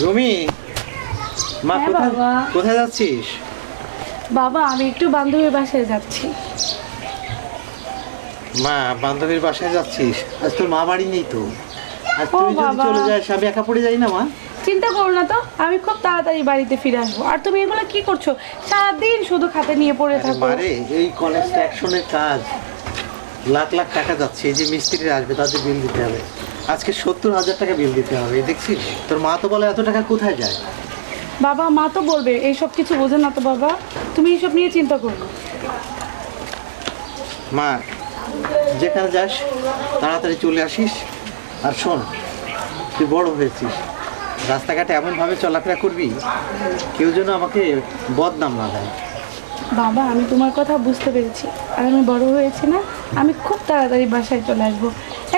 রুমি, মা হ্যাঁ কোথায় বাবা। কোথায় যাচ্ছিস? বাবা আমি একটু বান্ধবীর বাসায় যাচ্ছি। মা, বান্ধবীর বাসায় যাচ্ছিস? আজ তোর মা বাড়ি নেই তো। আর ও তুই যদি বাবা। চলে যাস আমি একা পড়ে যাই না মা? চিন্তা করো না তো, আমি খুব তাড়াতাড়ি বাড়িতে ফিরে আসবো। আর তুমি এগুলো কি করছো? সারাদিন শুধু খাতে নিয়ে পড়ে আরে থাকো। মারে, এই কনস্ট্রাকশনের কাজ লাখ লাখ টাকা যাচ্ছে। এই যে মিস্ত্রিরা আসবে তাদের বিল দিতে হবে। আজকে 70,000 টাকা বিল দিতে হবে। দেখছিস তোর মা তো বলে এত টাকা কোথায় যায়। বাবা মা তো বলবে, এইসব কিছু বোঝে না তো বাবা। তুমি এইসব নিয়ে চিন্তা করো না। মা, যেখানে যাস তাড়াতাড়ি চলে আসিস। আর শোন, তুই বড় হয়েছিস, রাস্তাঘাটে এমনভাবে চলাফেরা করবি কেউ যেন আমাকে বদনাম না দেয়। বাবা আমি তোমার কথা বুঝতে পেরেছি। আর আমি বড় হয়েছি না, আমি খুব তাড়াতাড়ি বাসায় চলে আসবো।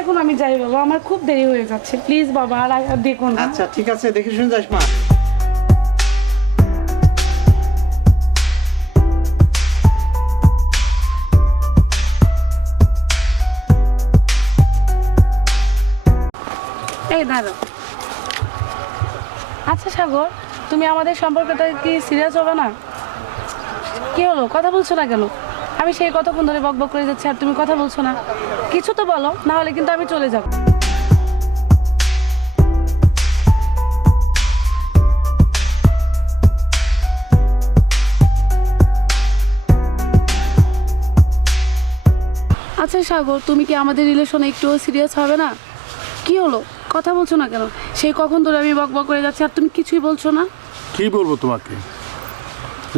এখন আমি যাই বাবা, আমার খুব দেরি হয়ে যাচ্ছে। প্লিজ বাবা আর দেখো না। আচ্ছা ঠিক আছে, দেখে শুনে যাস মা। এই দাঁড়াও। আচ্ছা সাগর, তুমি আমাদের সম্পর্কটা কি সিরিয়াস হবে না? কি হলো, কথা বলছো না কেন? আমি সেই কতক্ষণ ধরে বকবক করে যাচ্ছি আর তুমি কথা বলছো না। কিছু তো বলো, না হলে কিন্তু আমি চলে যাব। আচ্ছা সাগর, তুমি কি আমাদের রিলেশনে একটুও সিরিয়াস হবে না? কি হলো, কথা বলছো না কেন? সেই কখন ধরে আমি বকবক করে যাচ্ছি আর তুমি কিছুই বলছো না। কি বলবো তোমাকে?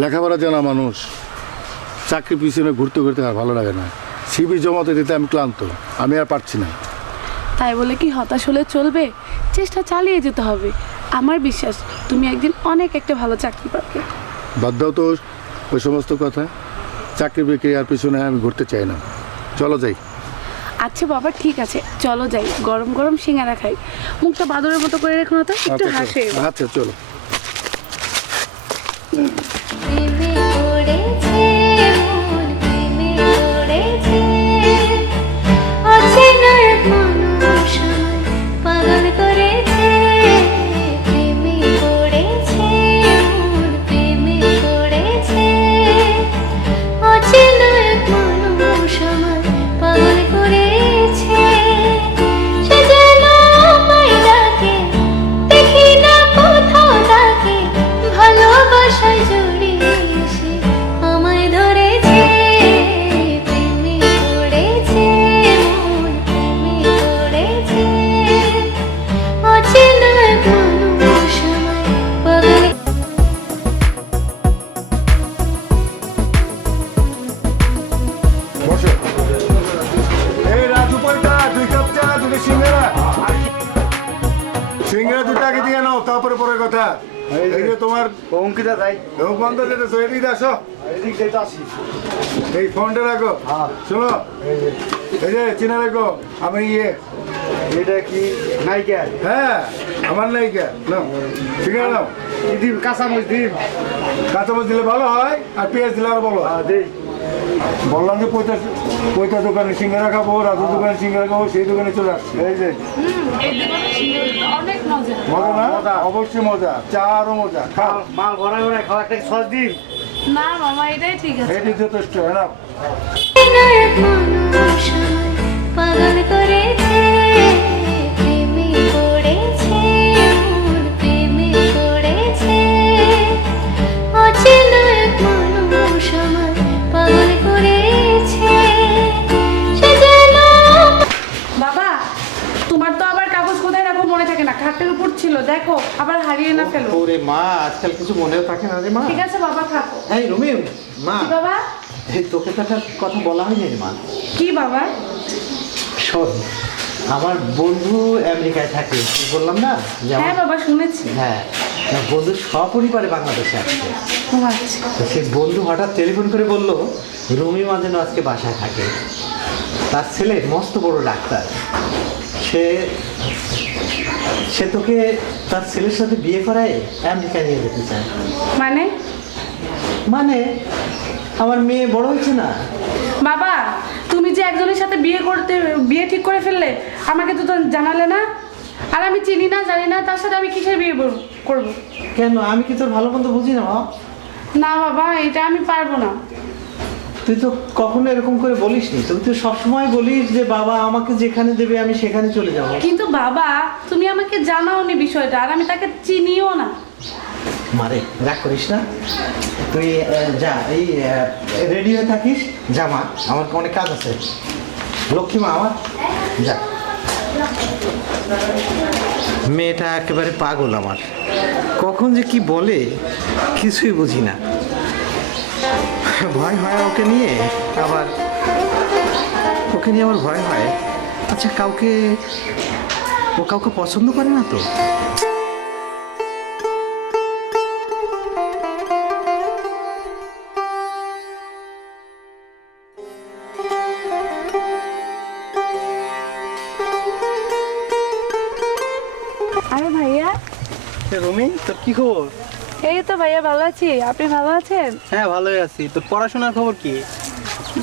লেখাপড়া জানা মানুষ, চাকরি পিছনে ঘুরতে ঘুরতে আর ভালো লাগে না। সিবি জমাতে দিতে আমি ক্লান্ত, আমি আর পারছি না। তাই বলে কি হতাশ হলে চলবে? চেষ্টা চালিয়ে যেতে হবে। আমার বিশ্বাস তুমি একদিন অনেক একটা ভালো চাকরি পাবে। বাদ দাও তো ওই সমস্ত কথা। চাকরি বিক্রি আর পিছনে আমি ঘুরতে চাই না। চলো যাই। আচ্ছা বাবা ঠিক আছে, চলো যাই। গরম গরম সিঙ্গারা খাই। মুখটা বাদরের মতো করে রেখো না তো, একটু আচ্ছা, হাসে। আচ্ছা চলো। প্রেমে পড়েছে মন, প্রেমে পড়েছে অচেনা এক মানুষ আমায় পাগল করেছে। প্রেমে পড়েছে মন, প্রেমে পড়েছে অচেনা এক মানুষ আমায় পাগল করেছে। সে যেন আমায় ডাকে, দেখি না কোথাও তাকে, ভালোবাসায় জড়িয়ে এসে আমায় ধরেছে। প্রেমে পড়েছে মন, প্রেমে পড়েছে অচেনা এক মানুষ আমায় পাগল। বসো। এই রাজু পয়টা 2 কাপ চা, 2 সিঙ্গারা। সিঙ্গারা 2টা আগে দিয়ে নাও, তারপরে পরের কথা। এই যে তোমার অঙ্কিতা যাই বন্ধ যেতেছো, এদিকে আসো। এদিক যেতে আসি। এই ফোনটা রাখো। হ্যাঁ। শোনো, এই যে চিনে রাখো আমি এটা কি নায়িকা? হ্যাঁ আমার নায়িকা। নাও ঠিক আছে, নাও। ডিম কাঁচামরিচ ডিম কাঁচামচ দিলে ভালো হয়, আর পেঁয়াজ দিলে আরো ভালো হয়। দেই। বললাম যে পয়তা দোকানে সিঙ্গারা খাবো, রাজুর দোকানে সিঙ্গারা খাবো, সেই দোকানে চলে আসছে। এই যে অনেক মজা। মজা না? অবশ্যই মজা, চা আরো মজা। খাও, মাল ভরা ভরা খাওয়া, একটা সস ডিম। না মামা, এটাই ঠিক আছে। এটি যথেষ্ট। হ্যাঁ অচেনা এক মানুষ আমায় পাগল করেছে। প্রেমে পড়েছে মন, প্রেমে পড়েছে অচেনা এক মানুষ আমায় পাগল করেছে। সে যেন বাবা তোমার তো আবার কাগজ কোথায় রাখো মনে থাকে না, খাটের উপর ছিল, দেখো আবার হারিয়ে না ফেলো। ওরে মা, আজকাল কিছু মনেও থাকে না রে মা। ঠিক আছে বাবা, থাকো। এই রুমি, মা, কি বাবা? এই তোকে তো একটা কথা বলা হয়নি রে মা। কি বাবা? শোন, আমার বন্ধু আমেরিকায় থাকে, বললাম না যে হ্যাঁ আমার, বাবা শুনেছি। হ্যাঁ, আমার বন্ধু সপরিবারে বাংলাদেশে আসছে। ও আচ্ছা। তো সেই বন্ধু হঠাৎ টেলিফোন করে বলল রুমি মা যেন আজকে বাসায় থাকে। তার ছেলে মস্ত বড় ডাক্তার। সে সে তোকে তার ছেলের সাথে বিয়ে করায় আমেরিকা নিয়ে যেতে চায়। মানে? মানে আমার মেয়ে বড় হচ্ছে না। বাবা তুমি যে একজনের সাথে বিয়ে ঠিক করে ফেললে, আমাকে তো জানালে না। আর আমি চিনি না জানি না তার সাথে আমি কিসের বিয়ে করবো? কেন, আমি কি তোর ভালো মন্দ বুঝি না মা? না বাবা, এটা আমি পারবো না। তুই তো কখনো এরকম করে বলিসনি, তুই তো সবসময় বলিস যে বাবা আমাকে যেখানে দেবে আমি সেখানে চলে যাবো। কিন্তু বাবা, তুমি আমাকে জানাওনি বিষয়টা, আর আমি তাকে চিনিও না। মারে রাগ করিস না, তুই যা, এই রেডি হয়ে থাকিস, যা মা, আমার অনেক কাজ আছে। লক্ষ্মী মা আমার, যা। মেয়েটা একেবারে পাগল আমার, কখন যে কি বলে কিছুই বুঝি না। ভয় হয় ওকে নিয়ে, আবার ওকে নিয়ে আমার ভয় হয়। আচ্ছা, ও কাউকে পছন্দ করে না তো? আরে ভাইয়া। রুমি, তোর কি খবর? এই তো ভাইয়া, ভালো আছি। আপনি ভালো আছেন? হ্যাঁ, ভালোই আছি। তোর পড়াশোনার খবর কি?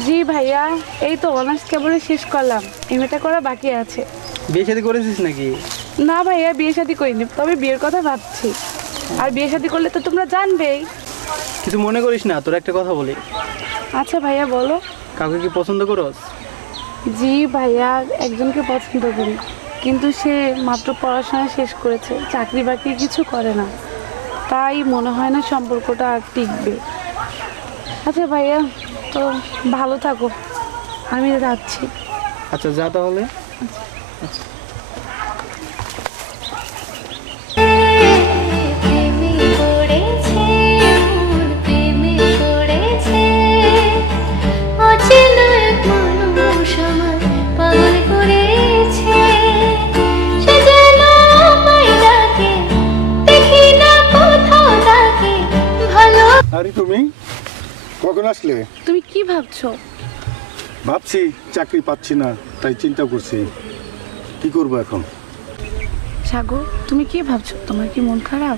জি ভাইয়া, এই তো অনার্স কেবলই শেষ করলাম, এমএটা করা বাকি আছে। বিয়ে শাদী করেছিস নাকি? না ভাইয়া, বিয়ে শাদী করিনি, তবে বিয়ের কথা ভাবছি। আর বিয়ে শাদী করলে তো তোমরা জানবেই। কিছু মনে করিস না, তোর একটা কথা বলি। আচ্ছা ভাইয়া, বলো। কাউকে কি পছন্দ করস? জি ভাইয়া, একজনকে পছন্দ করি, কিন্তু সে মাত্র পড়াশোনা শেষ করেছে, চাকরি বাকরি কিছু করে না, তাই মনে হয় না সম্পর্কটা আর টিকবে। আচ্ছা ভাইয়া, তো ভালো থাকো, আমি যাচ্ছি। আচ্ছা, যা তাহলে। প্রেমে পড়েছে মন, প্রেমে পড়েছে অচেনা এক মানুষ আমায় পাগল করেছে। সে যেন আমায় ডাকে, দেখি না কোথাও তাকে ভালো। আরে তুমি কখন আসলে? তুমি কি ভাবছো? ভাবছি চাকরি পাচ্ছি না, তাই চিন্তা করছি কি করবো এখন। সাগর, তুমি কি ভাবছো? তোমার কি মন খারাপ?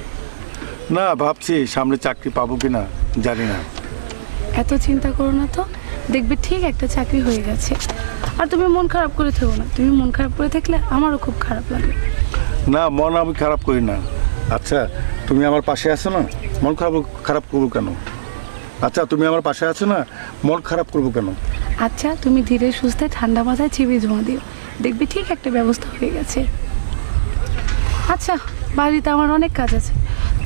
না, ভাবছি সামনে চাকরি পাবো কিনা জানি না। এত চিন্তা করো না তো, দেখবে ঠিক একটা চাকরি হয়ে গেছে। আর তুমি মন খারাপ করে থেকো না, তুমি মন খারাপ করে থাকলে আমারও খুব খারাপ লাগে। না, মন আমি খারাপ করি না। আচ্ছা, তুমি আমার পাশে আছো না, মন খারাপ করবো কেন? আচ্ছা, তুমি আমার পাশে আছো না, মন খারাপ করবো কেন? আচ্ছা, তুমি ধীরে সুস্থে ঠান্ডা মাথায় চিবি জমা দিও, দেখবে ঠিক একটা ব্যবস্থা হয়ে গেছে। আচ্ছা, বাড়িতে আমার অনেক কাজ আছে,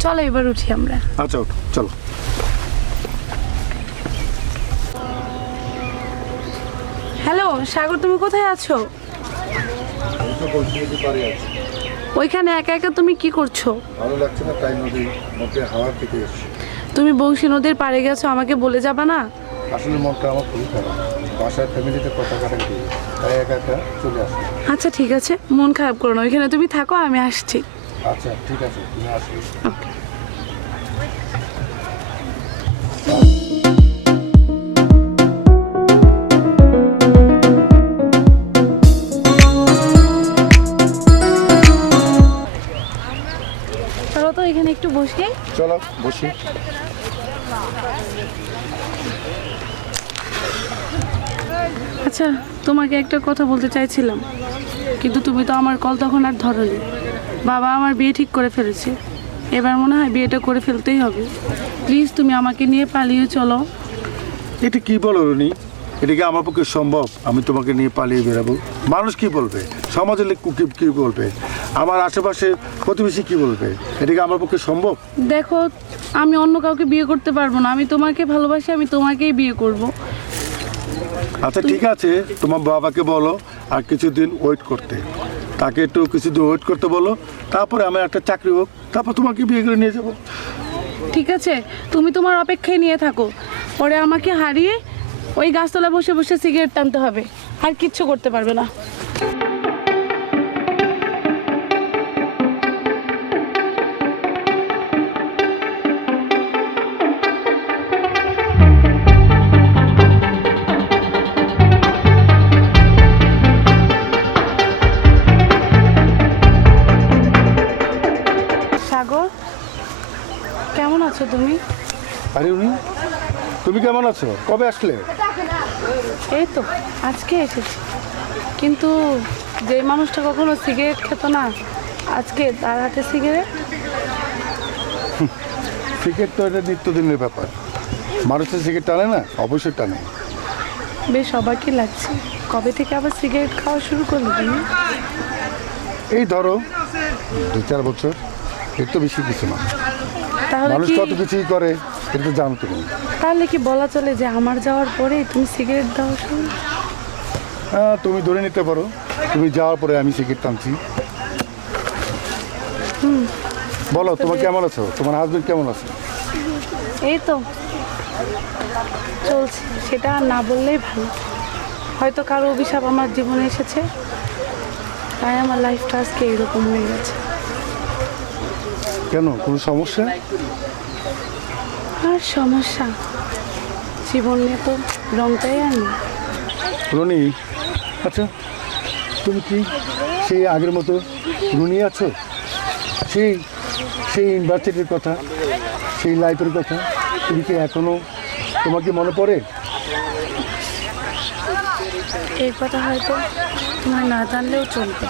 চলো এবার উঠি আমরা। আচ্ছা, ওঠো, চলো। হ্যালো সাগর, তুমি কোথায় আছো? ওইখানে একা একা তুমি কি করছো? ভালো লাগছে না, তাই নদীর মধ্যে হাওয়া থেকে এসছি। তুমি বংশী নদীর পাড়ে গেছো, আমাকে বলে যাবা না? আসলে মনটা আমার খুবই খারাপ, বাসার ফ্যামিলিতে কথা কাটাকাটি, তাই একা একা চলে আসি। আচ্ছা ঠিক আছে, মন খারাপ করো না, ওইখানে তুমি থাকো, আমি আসছি। আচ্ছা ঠিক আছে, তুমি আসো। ওকে। চলো তো এখানে একটু বসে। চলো বসি। আচ্ছা, তোমাকে একটা কথা বলতে চাইছিলাম, কিন্তু তুমি তো আমার কল তখন আর ধরোনি। বাবা আমার বিয়ে ঠিক করে ফেলেছে, এবার মনে হয় বিয়েটা করে ফেলতেই হবে। প্লিজ তুমি আমাকে নিয়ে পালিয়ে চলো। এটা কি বলো রনি? এটা কি আমার পক্ষে সম্ভব? আমি তোমাকে নিয়ে পালিয়ে বেরাবো? মানুষ কি বলবে, সমাজের লোক কি বলবে, আমার আশেপাশে প্রতিবেশী কি বলবে? এটা কি আমার পক্ষে সম্ভব? দেখো, আমি অন্য কাউকে বিয়ে করতে পারবো না, আমি তোমাকে ভালোবাসি, আমি তোমাকেই বিয়ে করব। আচ্ছা ঠিক আছে, তোমার বাবাকে বলো আর কিছুদিন ওয়েট করতে, তাকে একটু কিছুদিন ওয়েট করতে বলো, তারপরে আমার একটা চাকরি হোক, তারপর তোমাকে বিয়ে করে নিয়ে যাবো। ঠিক আছে, তুমি তোমার অপেক্ষায় নিয়ে থাকো, পরে আমাকে হারিয়ে ওই গাছতলায় বসে বসে সিগারেট টানতে হবে, আর কিচ্ছু করতে পারবে না। সাগর, কেমন আছো তুমি? আরে উনি, তুমি কেমন আছো? কবে আসলে? এই তো আজকে এসেছি, কিন্তু যে মানুষটা কখনো সিগারেট খেত না, আজকে তার হাতে সিগারেট। সিগারেট তো এটা নিত্যদিনের ব্যাপার, মানুষের সিগারেট টানে না? অবশ্যই টানে। বেশ অবাকই লাগছে, কবে থেকে আবার সিগারেট খাওয়া শুরু করলো তুমি? এই ধরো 2-4 বছর, এর তো বেশি কিছু না। তাহলে মানুষ কি কত কিছুই করে, এটা তো জানো তুমি। তাহলে কি বলা চলে যে আমার যাওয়ার পরে তুমি সিগারেট দেওয়া শুরু? হ্যাঁ, তুমি ধরে নিতে পারো তুমি যাওয়ার পরে আমি সিগারেট টানছি। বলো, তোমার কেমন আছো? তোমার হাজবেন্ড কেমন আছে? এই তো চলছে, সেটা আর না বললেই ভালো। হয়তো কারো অভিশাপ আমার জীবনে এসেছে, তাই আমার লাইফটা আজকে এরকম হয়ে গেছে। কেন, কোনো সমস্যা? আর সমস্যা, জীবন নিয়ে তো রংটাই আর নেই। রনি, আচ্ছা তুমি কি সেই আগের মতো রনি আছো? সেই সেই ইউনিভার্সিটির কথা, সেই লাইফের কথা তুমি কি এখনো, তোমার কি মনে পড়ে? এই কথা হয়তো তোমার না জানলেও চলবে।